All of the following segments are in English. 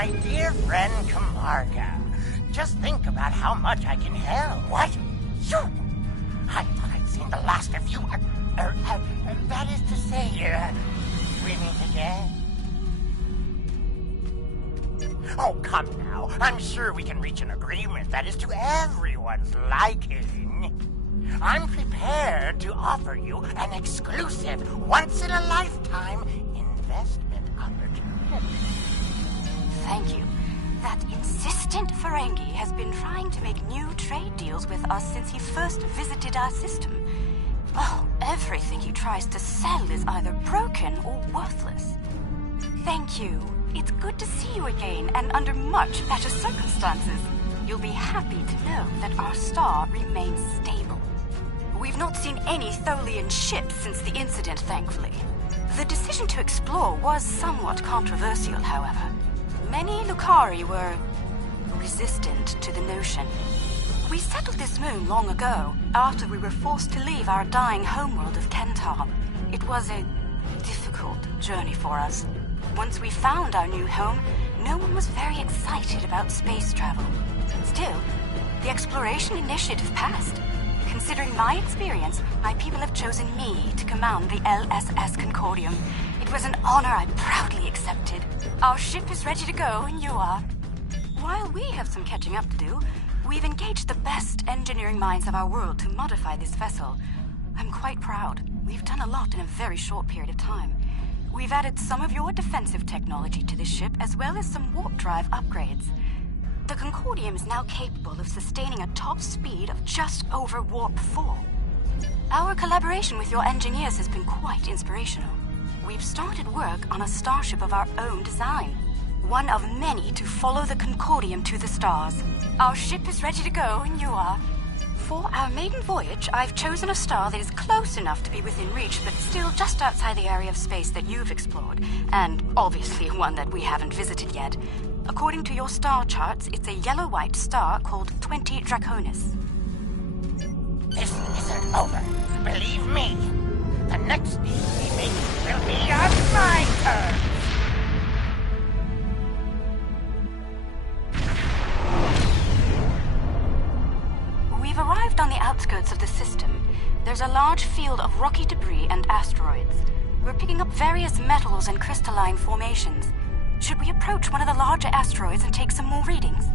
My dear friend Camarga, just think about how much I can help. What? You? I thought I'd seen the last of you. That is to say, we meet again. Oh, come now. I'm sure we can reach an agreement that is to everyone's liking. I'm prepared to offer you an exclusive, once-in-a-lifetime investment opportunity. Thank you. That insistent Ferengi has been trying to make new trade deals with us since he first visited our system. Oh, everything he tries to sell is either broken or worthless. Thank you. It's good to see you again, and under much better circumstances. You'll be happy to know that our star remains stable. We've not seen any Tholian ships since the incident, thankfully. The decision to explore was somewhat controversial, however. Many Lukari were resistant to the notion. We settled this moon long ago, after we were forced to leave our dying homeworld of Kentar. It was a difficult journey for us. Once we found our new home, no one was very excited about space travel. Still, the exploration initiative passed. Considering my experience, my people have chosen me to command the LSS Concordium. It was an honor I proudly accepted. Our ship is ready to go, and you are. While we have some catching up to do, we've engaged the best engineering minds of our world to modify this vessel. I'm quite proud. We've done a lot in a very short period of time. We've added some of your defensive technology to this ship, as well as some warp drive upgrades. The Concordium is now capable of sustaining a top speed of just over Warp 4. Our collaboration with your engineers has been quite inspirational. We've started work on a starship of our own design. One of many to follow the Concordium to the stars. Our ship is ready to go, and you are. For our maiden voyage, I've chosen a star that is close enough to be within reach, but still just outside the area of space that you've explored, and obviously one that we haven't visited yet. According to your star charts, it's a yellow-white star called 20 Draconis. This isn't over. Believe me, the next deal we make will be on my terms. We've arrived on the outskirts of the system. There's a large field of rocky debris and asteroids. We're picking up various metals and crystalline formations. Should we approach one of the larger asteroids and take some more readings?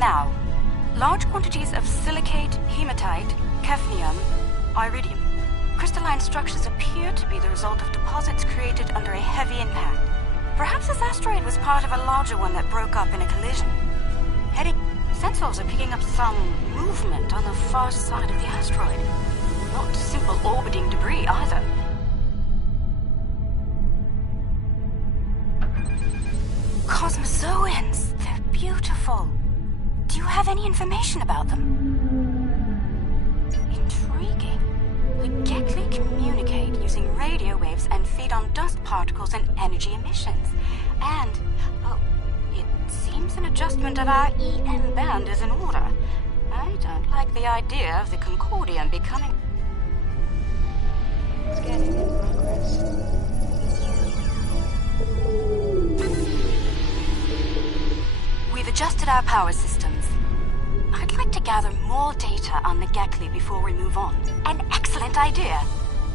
Now, large quantities of silicate, hematite, cadmium, iridium. Crystalline structures appear to be the result of deposits created under a heavy impact. Perhaps this asteroid was part of a larger one that broke up in a collision. Sensors are picking up some movement on the far side of the asteroid. Not simple orbiting debris either. Cosmozoans, they're beautiful. Do you have any information about them? Intriguing. The Gekli communicate using radio waves and feed on dust particles and energy emissions. And, it seems an adjustment of our EM band is in order. I don't like the idea of the Concordium becoming... Scanning in progress. We've adjusted our power systems. I'd like to gather more data on the Gekli before we move on. An excellent idea.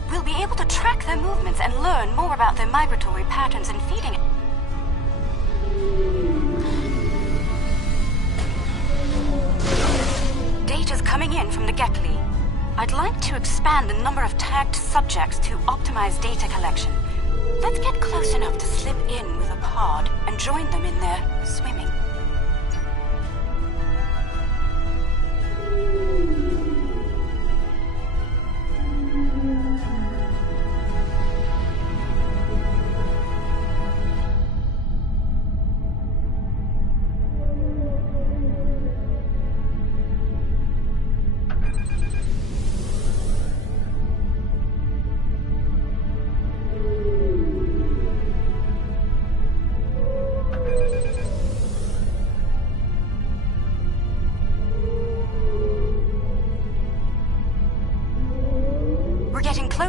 We'll be able to track their movements and learn more about their migratory patterns and feeding. Data's coming in from the Gekli. I'd like to expand the number of tagged subjects to optimize data collection. Let's get close enough to slip in with a pod and join them in their swimming.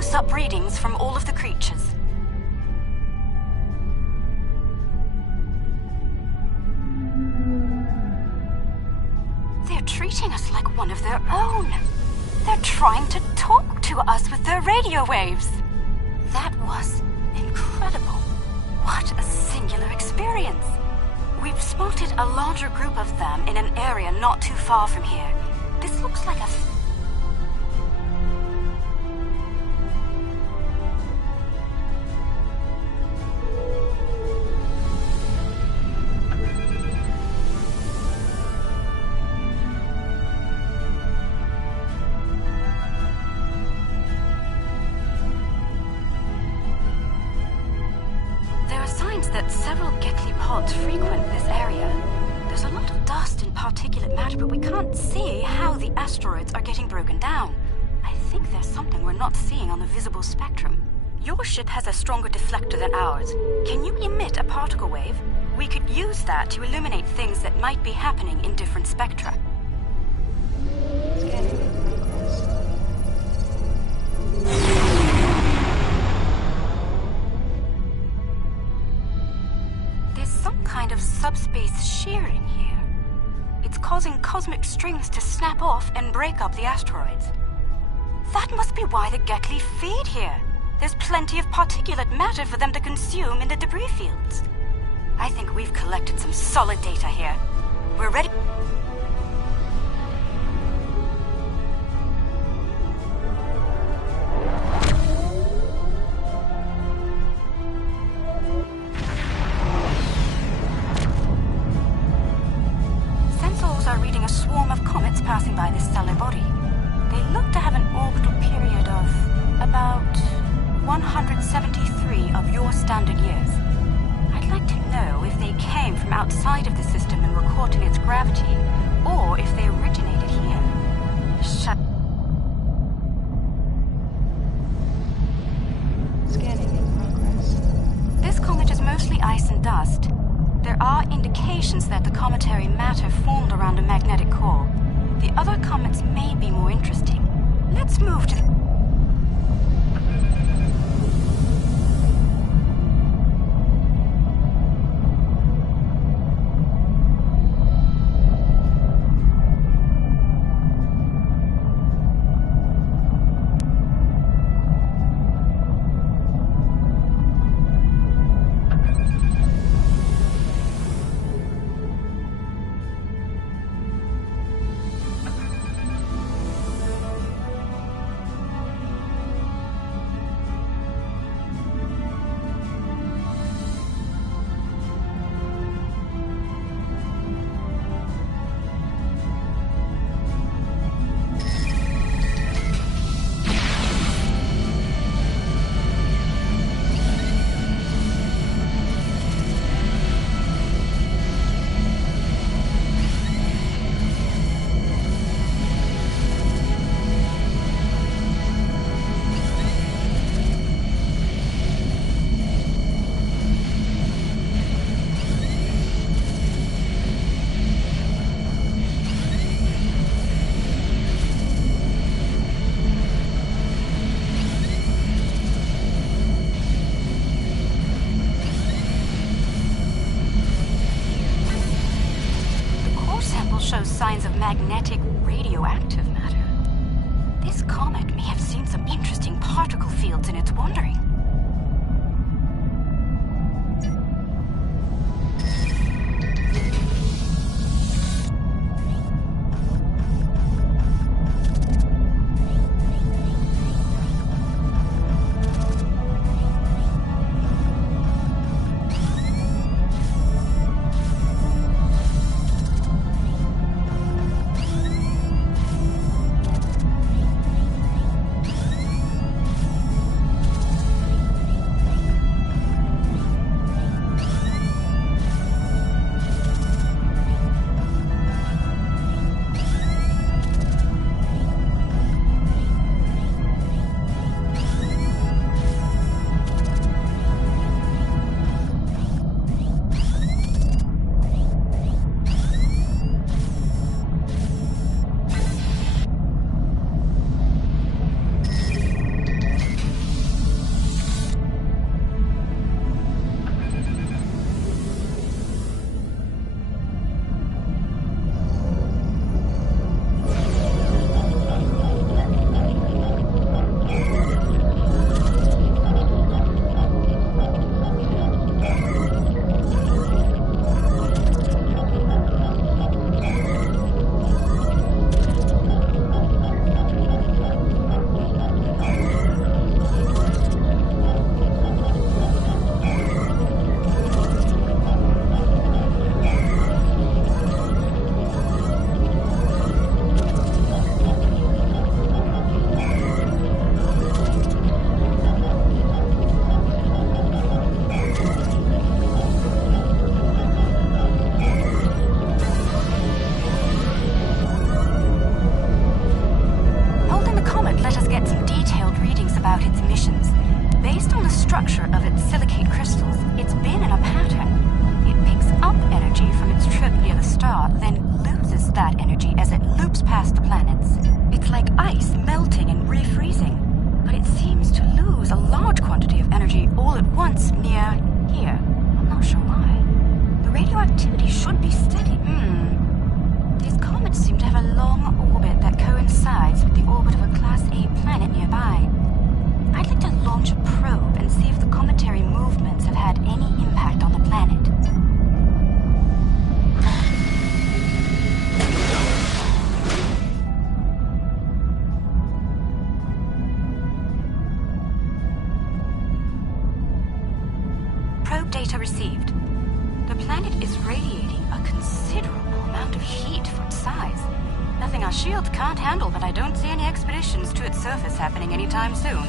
close-up readings from all of the creatures. They're treating us like one of their own. They're trying to talk to us with their radio waves. That was incredible. What a singular experience. We've spotted a larger group of them in an area not too far from here. This looks like a... that several Gately pods frequent this area. There's a lot of dust and particulate matter, but we can't see how the asteroids are getting broken down. I think there's something we're not seeing on the visible spectrum. Your ship has a stronger deflector than ours. Can you emit a particle wave? We could use that to illuminate things that might be happening in different spectra. Kind of subspace shearing here. It's causing cosmic strings to snap off and break up the asteroids. That must be why the Gately feed here. There's plenty of particulate matter for them to consume in the debris fields. I think we've collected some solid data here. We're ready. Passing by this stellar body. They look to have an orbital period of about 173 of your standard years. I'd like to know if they came from outside of the system and were caught in its gravity, or if they originated here. Scanning in progress. This comet is mostly ice and dust. There are indications that the cometary matter formed around a magnetic core. The other comets may be more interesting. Let's move to the... shows signs of magnetic radioactive matter. This comet may have seen some interesting particle fields in its wandering. activity should be steady. These comets seem to have a long orbit that coincides with the orbit of a Class A planet nearby. I'd like to launch a probe and see if the cometary movements have had any impact on the planet. Probe data received. The planet is radiating a considerable amount of heat for its size. Nothing our shields can't handle, but I don't see any expeditions to its surface happening anytime soon.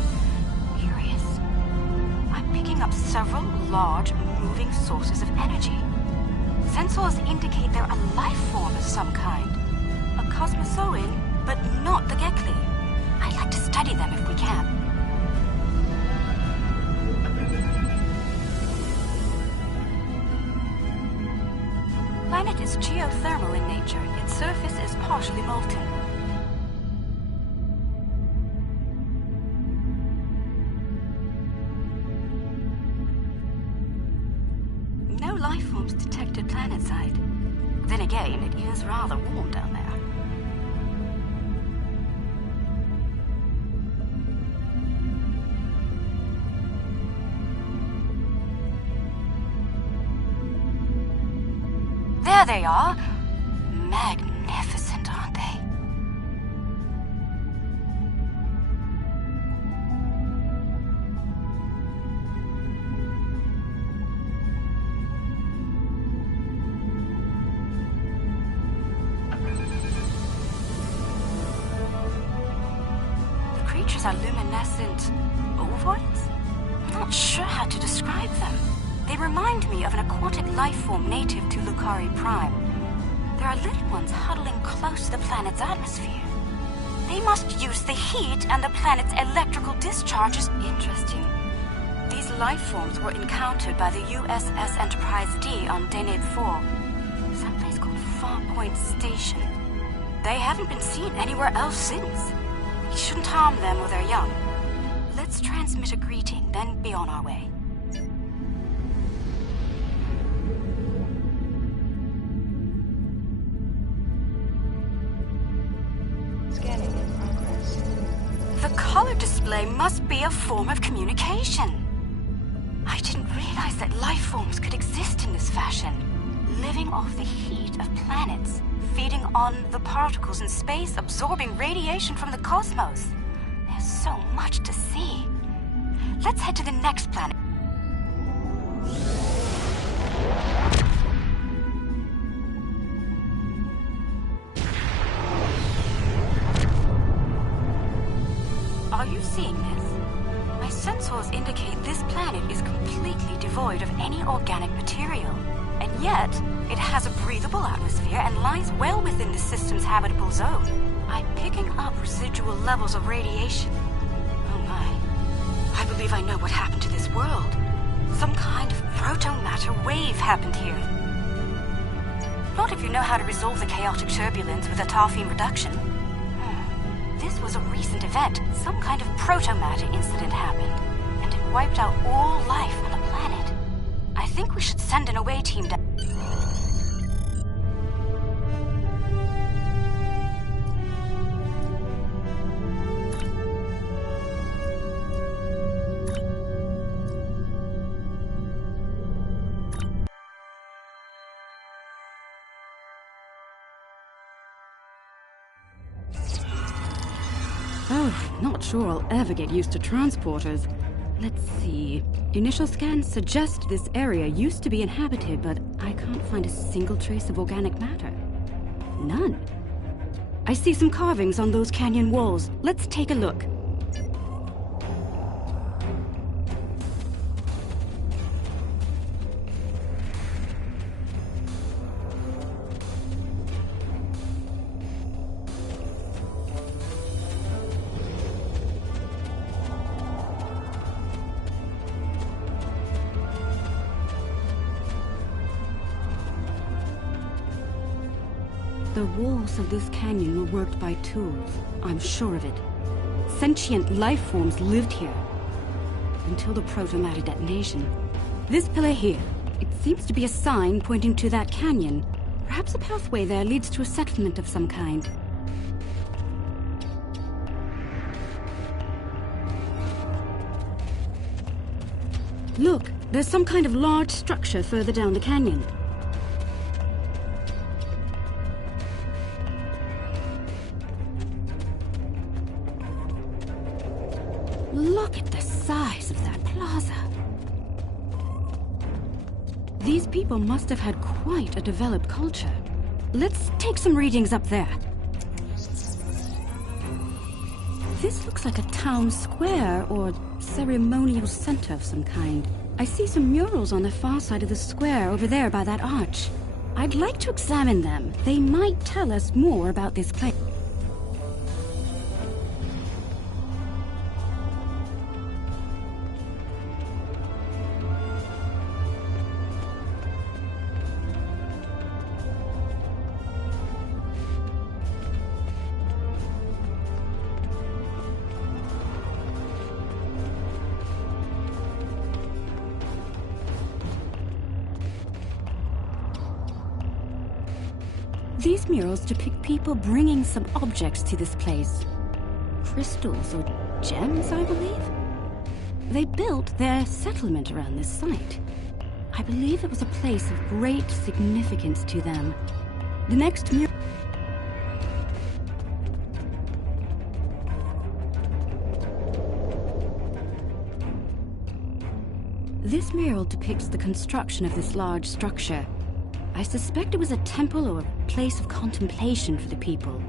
Curious. I'm picking up several large, moving sources of energy. Sensors indicate they're a life form of some kind. A Cosmozoan, but not the Gekli. I'd like to study them if we can. The planet is geothermal in nature. Its surface is partially molten. No life forms detected planetside. Then again, it is rather warm down there. There they are. Magnificent, aren't they? The creatures are luminescent ovoids? I'm not sure how to describe them. They remind me of an aquatic life form native to Lucari Prime. There are little ones huddling close to the planet's atmosphere. They must use the heat and the planet's electrical discharges. Interesting. These life forms were encountered by the USS Enterprise D on Deneb 4, someplace called Farpoint Station. They haven't been seen anywhere else since. We shouldn't harm them or their young. Let's transmit a greeting, then be on our way. Scanning in progress. The color display must be a form of communication. I didn't realize that life forms could exist in this fashion, living off the heat of planets, feeding on the particles in space, absorbing radiation from the cosmos. There's so much to see. Let's head to the next planet. Are you seeing this? My sensors indicate this planet is completely devoid of any organic material. And yet, it has a breathable atmosphere and lies well within the system's habitable zone. I'm picking up residual levels of radiation. Oh my. I believe I know what happened to this world. Some kind of proto-matter wave happened here. Not if you know how to resolve the chaotic turbulence with a Tarfine reduction. This was a recent event. Some kind of proto-matter incident happened, and it wiped out all life on the planet. I think we should send an away team down. Oh, not sure I'll ever get used to transporters. Let's see. Initial scans suggest this area used to be inhabited, but I can't find a single trace of organic matter. None. I see some carvings on those canyon walls. Let's take a look. The walls of this canyon were worked by tools. I'm sure of it. Sentient life forms lived here. Until the proto-matter detonation. This pillar here, it's Seems to be a sign pointing to that canyon. Perhaps a pathway there leads to a settlement of some kind. Look, there's some kind of large structure further down the canyon. Look at the size of that plaza. These people must have had quite a developed culture. Let's take some readings up there. This looks like a town square or ceremonial center of some kind. I see some murals on the far side of the square over there by that arch. I'd like to examine them. They might tell us more about this place. These murals depict people bringing some objects to this place. Crystals or gems, I believe? They built their settlement around this site. I believe it was a place of great significance to them. The next mural... This mural depicts the construction of this large structure. I suspect it was a temple or a place of contemplation for the people.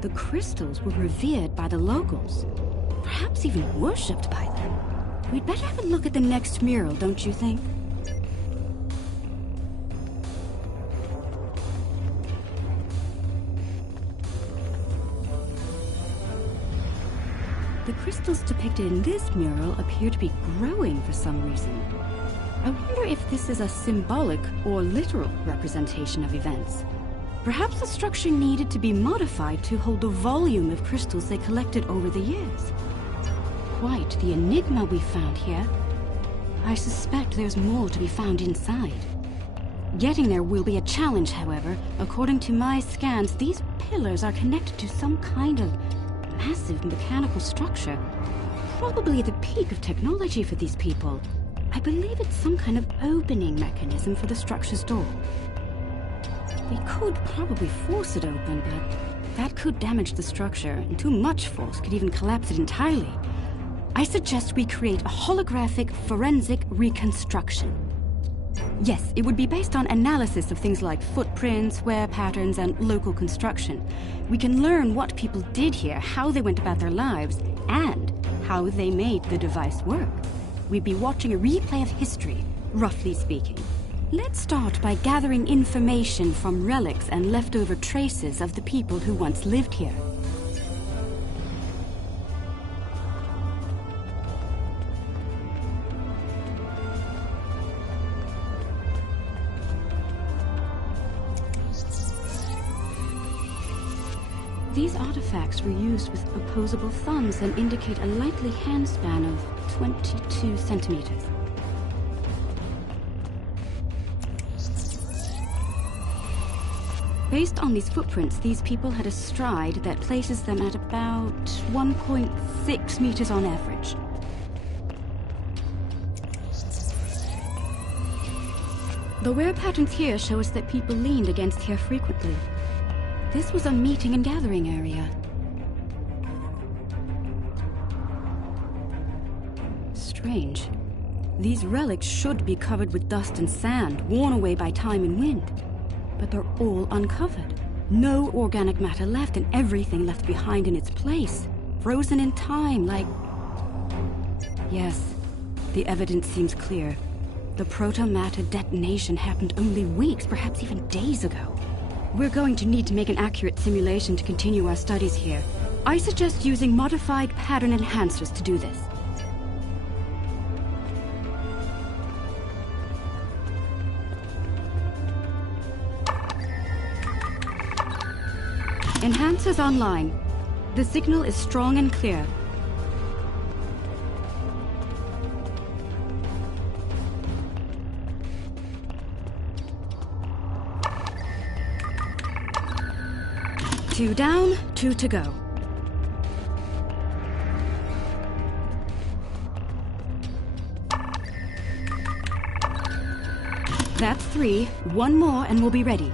The crystals were revered by the locals, perhaps even worshipped by them. We'd better have a look at the next mural, don't you think? The crystals depicted in this mural appear to be growing for some reason. I wonder if this is a symbolic or literal representation of events. Perhaps the structure needed to be modified to hold the volume of crystals they collected over the years. Quite the enigma we found here. I suspect there's more to be found inside. Getting there will be a challenge, however. According to my scans, these pillars are connected to some kind of massive mechanical structure. Probably the peak of technology for these people. I believe it's some kind of opening mechanism for the structure's door. We could probably force it open, but that could damage the structure, and too much force could even collapse it entirely. I suggest we create a holographic forensic reconstruction. Yes, it would be based on analysis of things like footprints, wear patterns, and local construction. We can learn what people did here, how they went about their lives, and how they made the device work. We'd be watching a replay of history, roughly speaking. Let's start by gathering information from relics and leftover traces of the people who once lived here. These artifacts were used with opposable thumbs and indicate a likely handspan of 22 centimeters. Based on these footprints, these people had a stride that places them at about 1.6 meters on average. The wear patterns here show us that people leaned against here frequently. This was a meeting and gathering area. Strange. These relics should be covered with dust and sand, worn away by time and wind. But they're all uncovered. No organic matter left, and everything left behind in its place. Frozen in time, like... Yes, the evidence seems clear. The proto-matter detonation happened only weeks, perhaps even days ago. We're going to need to make an accurate simulation to continue our studies here. I suggest using modified pattern enhancers to do this. Enhancers online. The signal is strong and clear. 2 down, 2 to go. That's 3. 1 more and we'll be ready.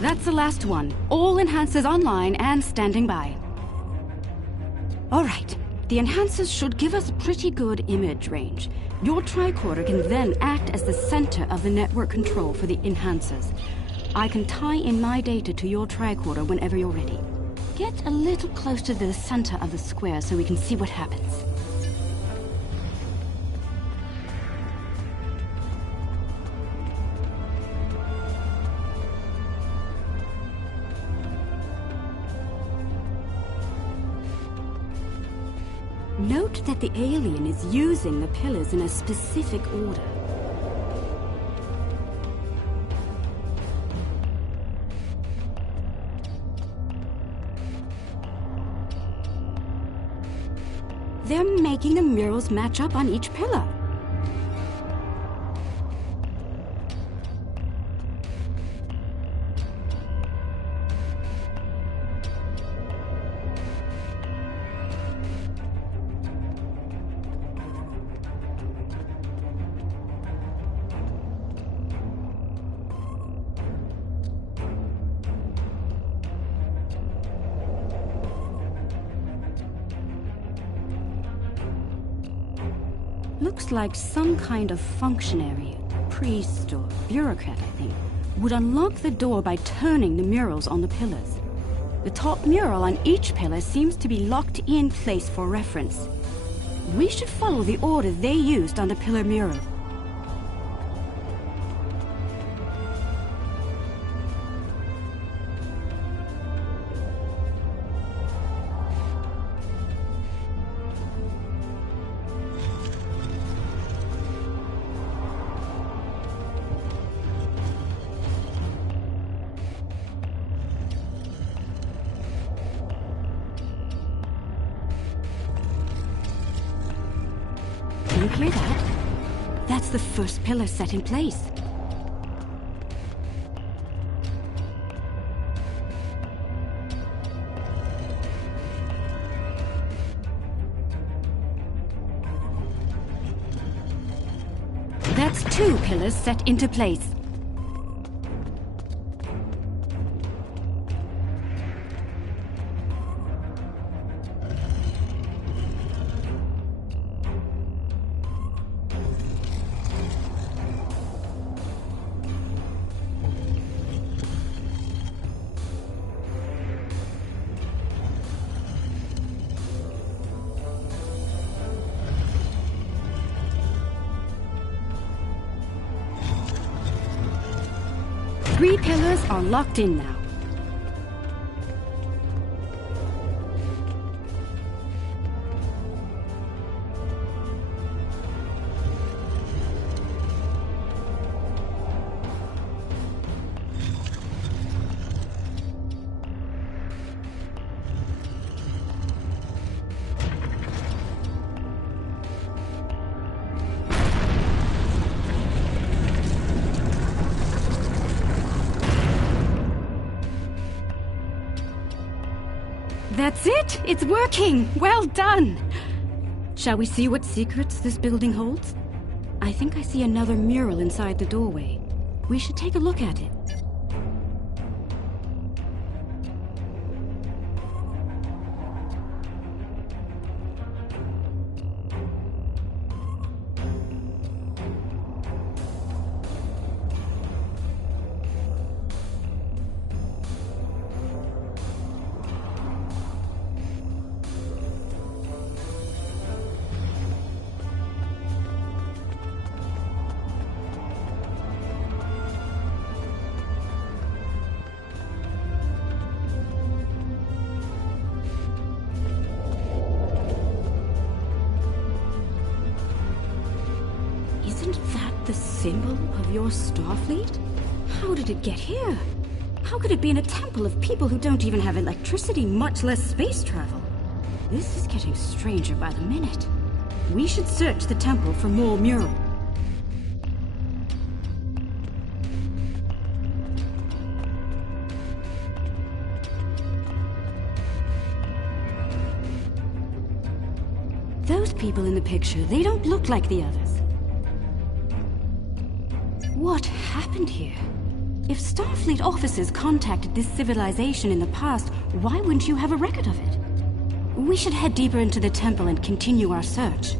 That's the last one. All enhancers online and standing by. Alright, the enhancers should give us pretty good image range. Your tricorder can then act as the center of the network control for the enhancers. I can tie in my data to your tricorder whenever you're ready. Get a little close to the center of the square so we can see what happens. Note that the alien is using the pillars in a specific order. They're making the murals match up on each pillar. Looks like some kind of functionary, priest or bureaucrat, I think, would unlock the door by turning the murals on the pillars. The top mural on each pillar seems to be locked in place for reference. We should follow the order they used on the pillar mural. Can you hear that? That's the first pillar set in place. That's 2 pillars set into place. Three pillars are locked in now. That's it! It's working! Well done! Shall we see what secrets this building holds? I think I see another mural inside the doorway. We should take a look at it. Isn't that the symbol of your Starfleet? How did it get here? How could it be in a temple of people who don't even have electricity, much less space travel? This is getting stranger by the minute. We should search the temple for more mural. Those people in the picture, they don't look like the others. What happened here? If Starfleet officers contacted this civilization in the past, why wouldn't you have a record of it? We should head deeper into the temple and continue our search.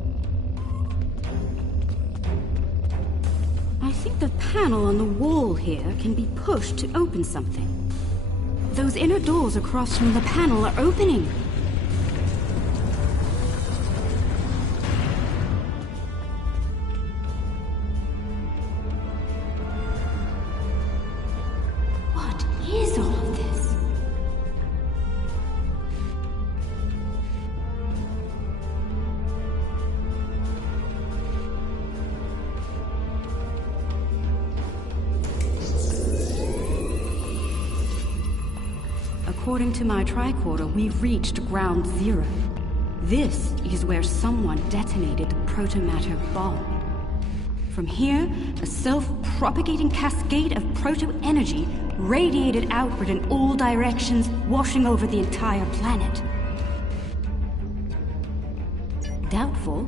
I think the panel on the wall here can be pushed to open something. Those inner doors across from the panel are opening. What is all of this? According to my tricorder, we've reached ground zero. This is where someone detonated the protomatter bomb. From here, a self-propagating cascade of proto-energy radiated outward in all directions, washing over the entire planet. Doubtful.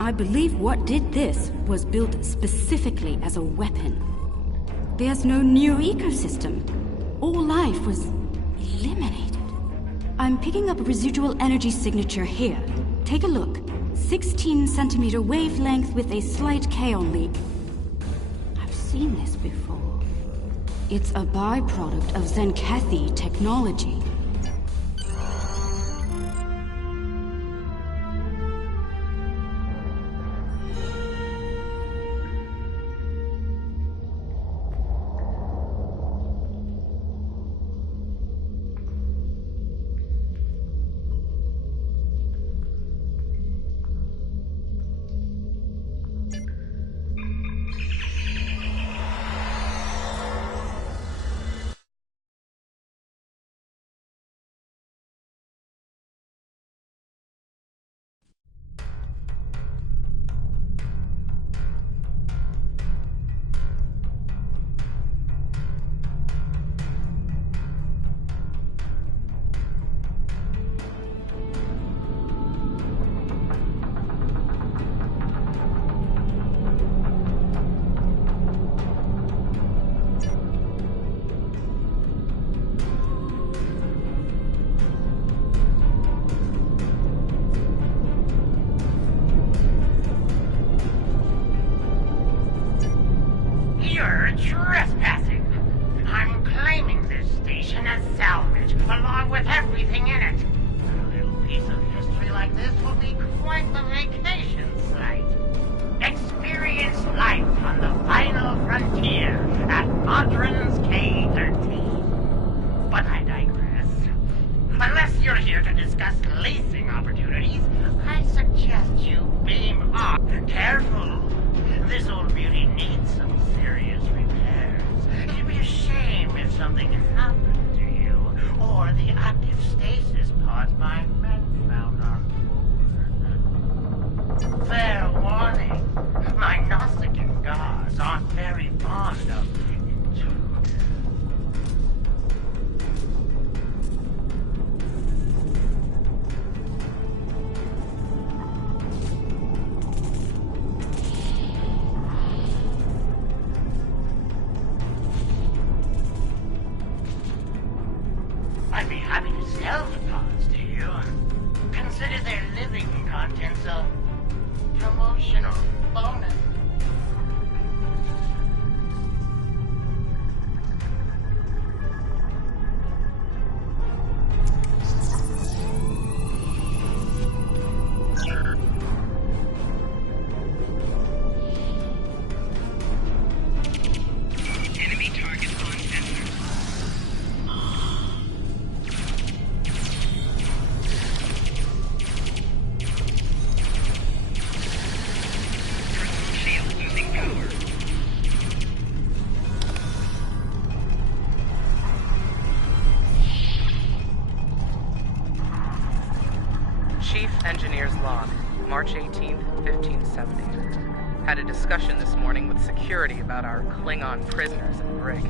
I believe what did this was built specifically as a weapon. There's no new ecosystem. All life was eliminated. I'm picking up a residual energy signature here. Take a look. 16-centimeter wavelength with a slight kaon leak. I've seen this before. It's a byproduct of Zenkethi technology. You're trespassing. I'm claiming this station as salvage, along with everything in it. A little piece of history like this will be quite the vacation site. Experience life on the final frontier at Modron's K-13. But I digress. Unless you're here to discuss leasing opportunities, I suggest you beam off. Careful. This old beauty needs some serious repairs. It'd be a shame if something happened to you, or the active stasis pods my men found on board. Fair warning, my Nausicaan gods aren't very fond of intruders. I'd be happy to sell the pods to you. Consider their living contents a promotional bonus. Enemy target on sensor. Precision Chief Engineer's Log, March 18th, 1570. Had a discussion this morning with security about our Klingon prisoners in the brig.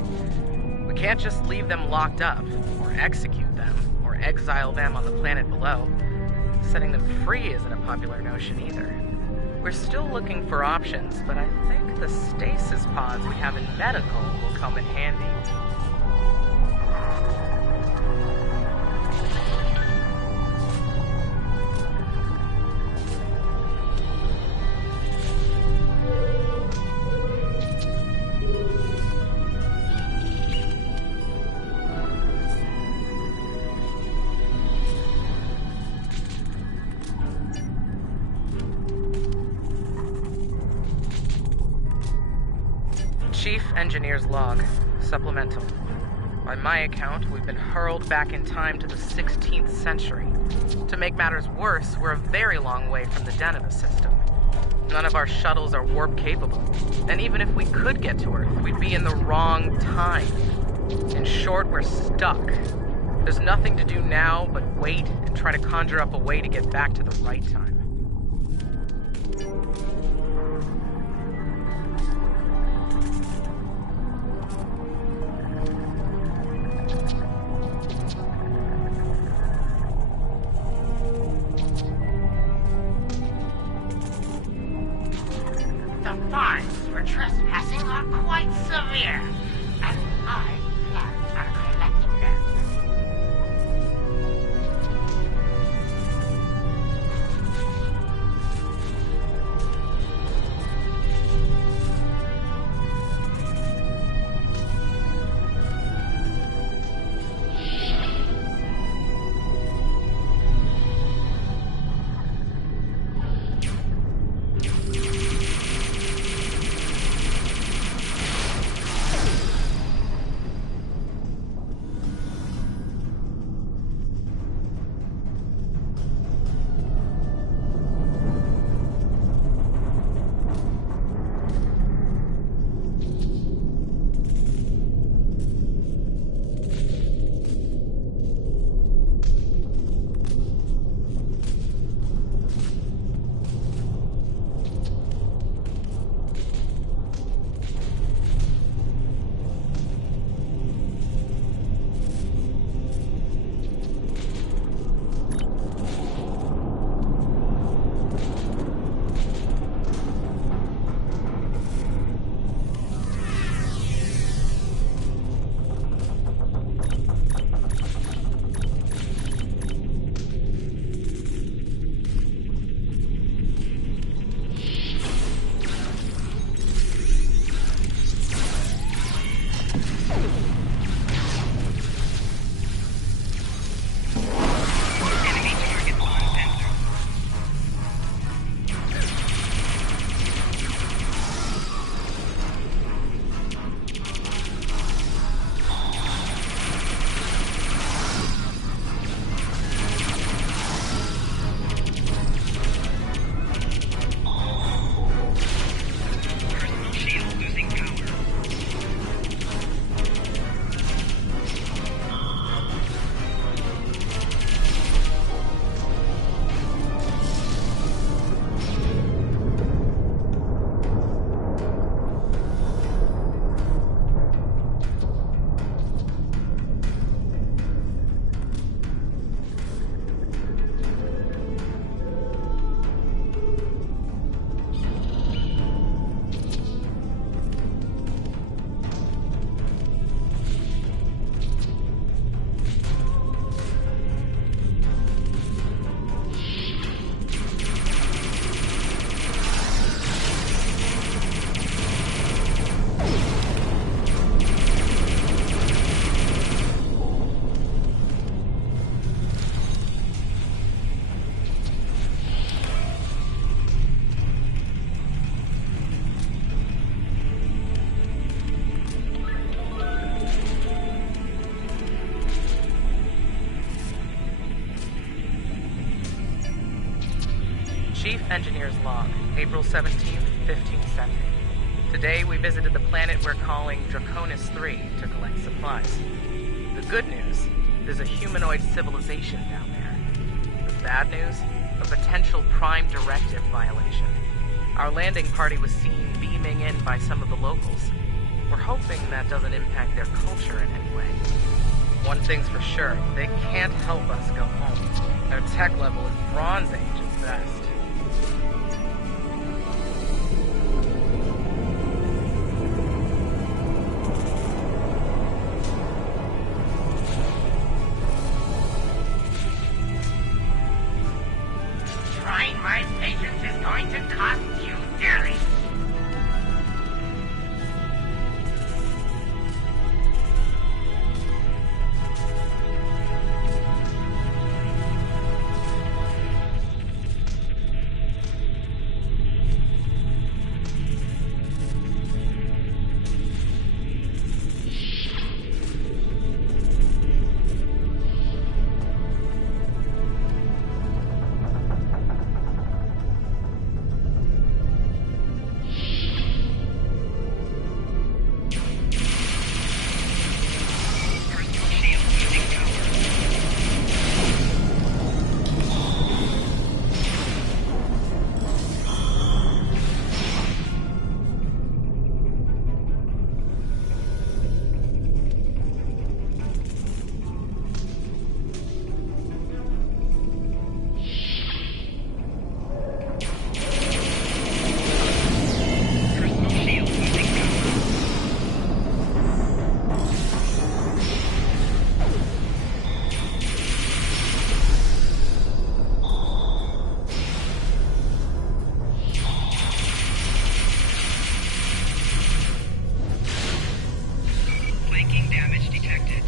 We can't just leave them locked up, or execute them, or exile them on the planet below. Setting them free isn't a popular notion either. We're still looking for options, but I think the stasis pods we have in medical will come in handy. Chief Engineer's Log, Supplemental. By my account, we've been hurled back in time to the 16th century. To make matters worse, we're a very long way from the Deneva system. None of our shuttles are warp capable, and even if we could get to Earth, we'd be in the wrong time. In short, we're stuck. There's nothing to do now but wait and try to conjure up a way to get back to the right time. The fines for trespassing are quite severe, and I plan on collecting them. Chief Engineer's Log, April 17th, 1570. Today we visited the planet we're calling Draconis 3 to collect supplies. The good news, there's a humanoid civilization down there. The bad news, potential Prime Directive violation. Our landing party was seen beaming in by some of the locals. We're hoping that doesn't impact their culture in any way. One thing's for sure, they can't help us go home. Their tech level is Bronze Age at best. Trying my patience is going to cost you dearly. Damage detected.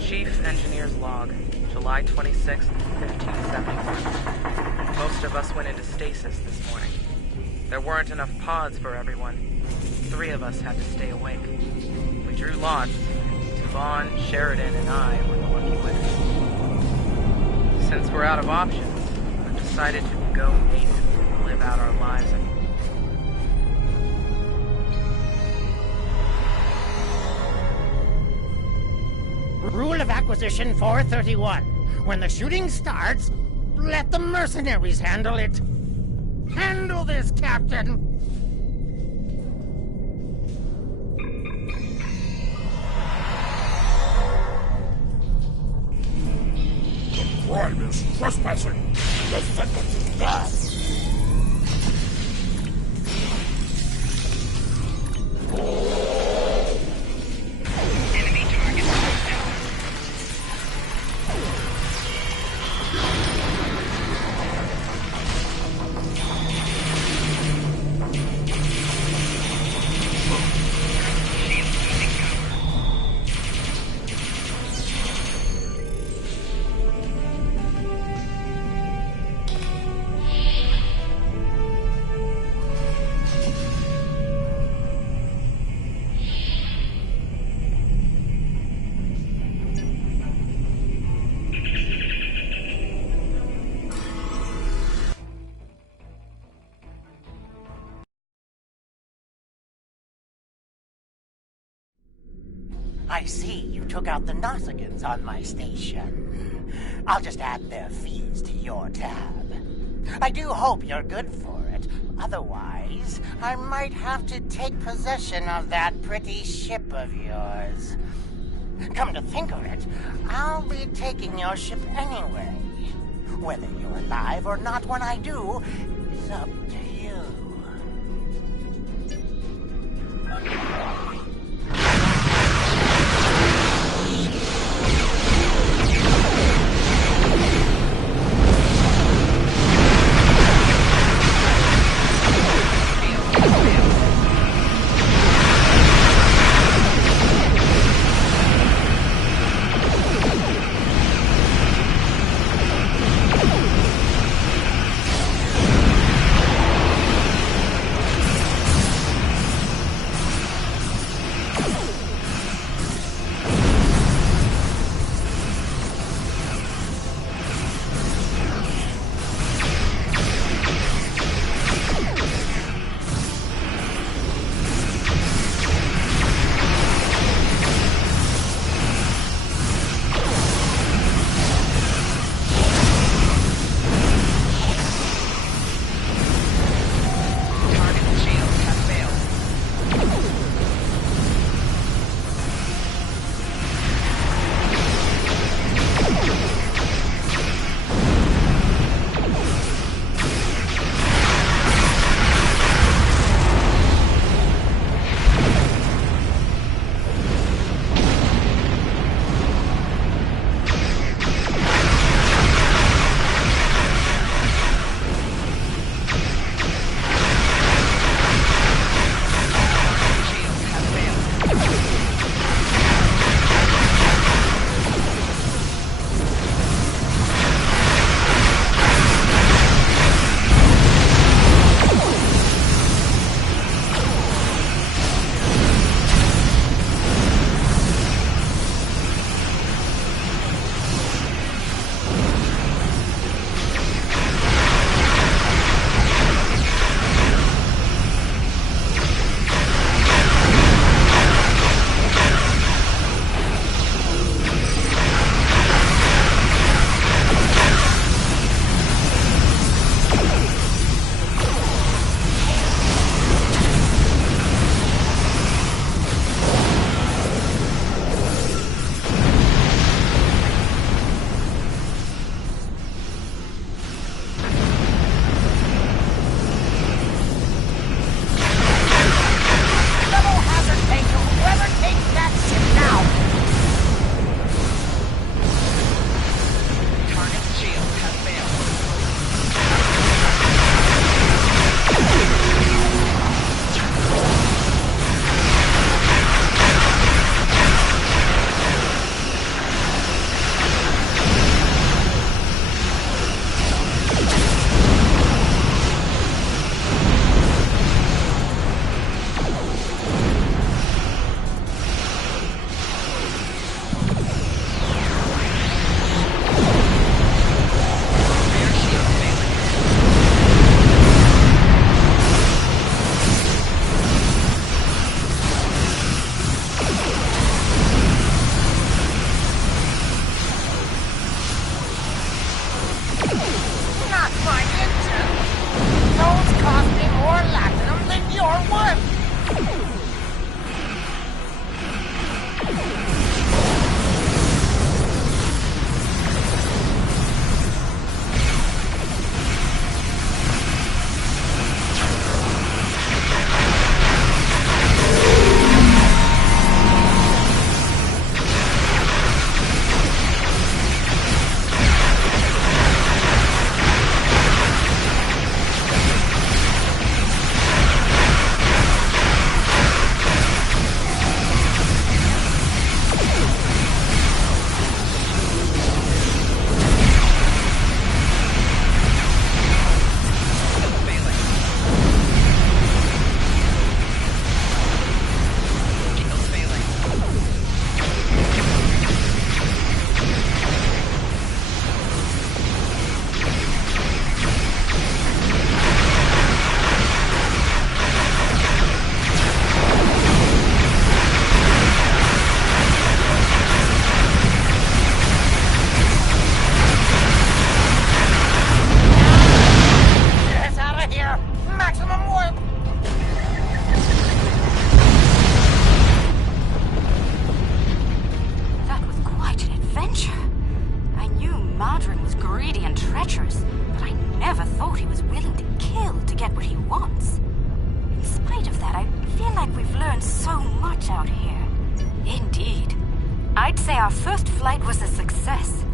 Chief Engineer's Log, July 26th, 1571. Most of us went into stasis this morning. There weren't enough pods for everyone. 3 of us had to stay awake. We drew lots. Vaughn, Sheridan, and I were the lucky winners. Since we're out of options, I've decided to go native and live out our lives in Rule of Acquisition 431. When the shooting starts, let the mercenaries handle it. Handle this, Captain! The crime is trespassing. The sentence is death. Enemy target down. Shield losing power. I see you took out the Nausicaans on my station. I'll just add their fees to your tab. I do hope you're good for it. Otherwise, I might have to take possession of that pretty ship of yours. Come to think of it, I'll be taking your ship anyway. Whether you're alive or not when I do is up to you. learned so much out here. Indeed. I'd say our first flight was a success.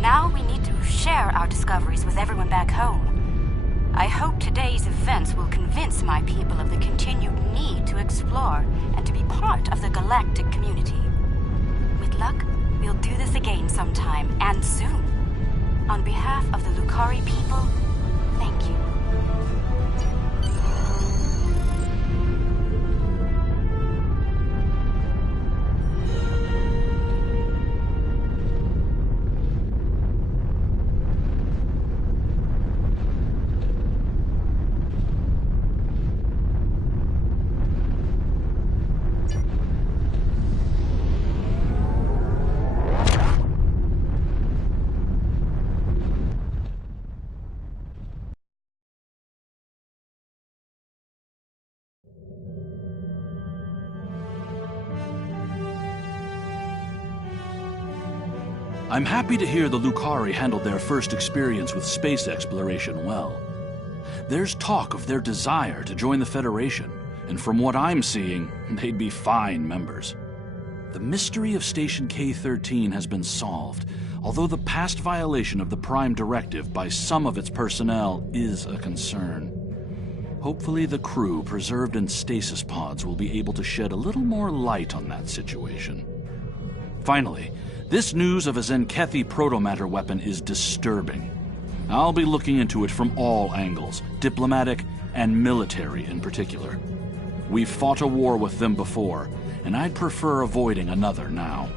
Now we need to share our discoveries with everyone back home. I hope today's events will convince my people of the continued need to explore and to be part of the galactic community. With luck, we'll do this again sometime, and soon. On behalf of the Lukari people, thank you. I'm happy to hear the Lukari handled their first experience with space exploration well. There's talk of their desire to join the Federation, and from what I'm seeing, they'd be fine members. The mystery of Station K-13 has been solved, although the past violation of the Prime Directive by some of its personnel is a concern. Hopefully the crew preserved in stasis pods will be able to shed a little more light on that situation. Finally, this news of a Zenkethi protomatter weapon is disturbing. I'll be looking into it from all angles, diplomatic and military in particular. We've fought a war with them before, and I'd prefer avoiding another now.